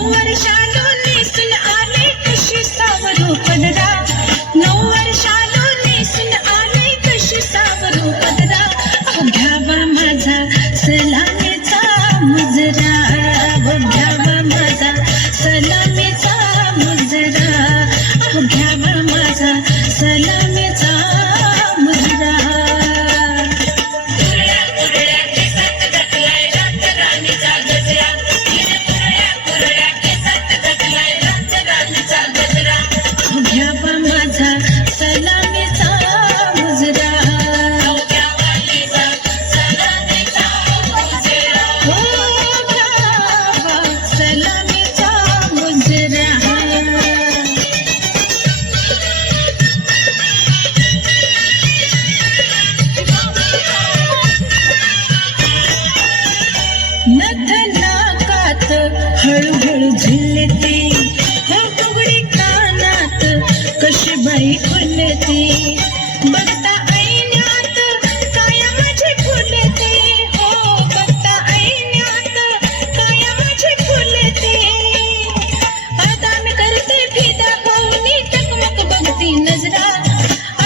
Over shadow नेसल आले कशी सावरू पदरा फुलते बघता ऐन्यात काया माझे फुलते हो बघता ऐन्यात काया माझे फुलते आता मी करते फिदा होऊनी टकमक बघती नजरा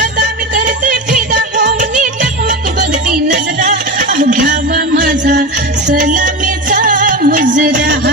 आता मी करते फिदा होऊनी टकमक बघती नजरा घ्यावा माझा सलामीचा मुजरा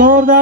that.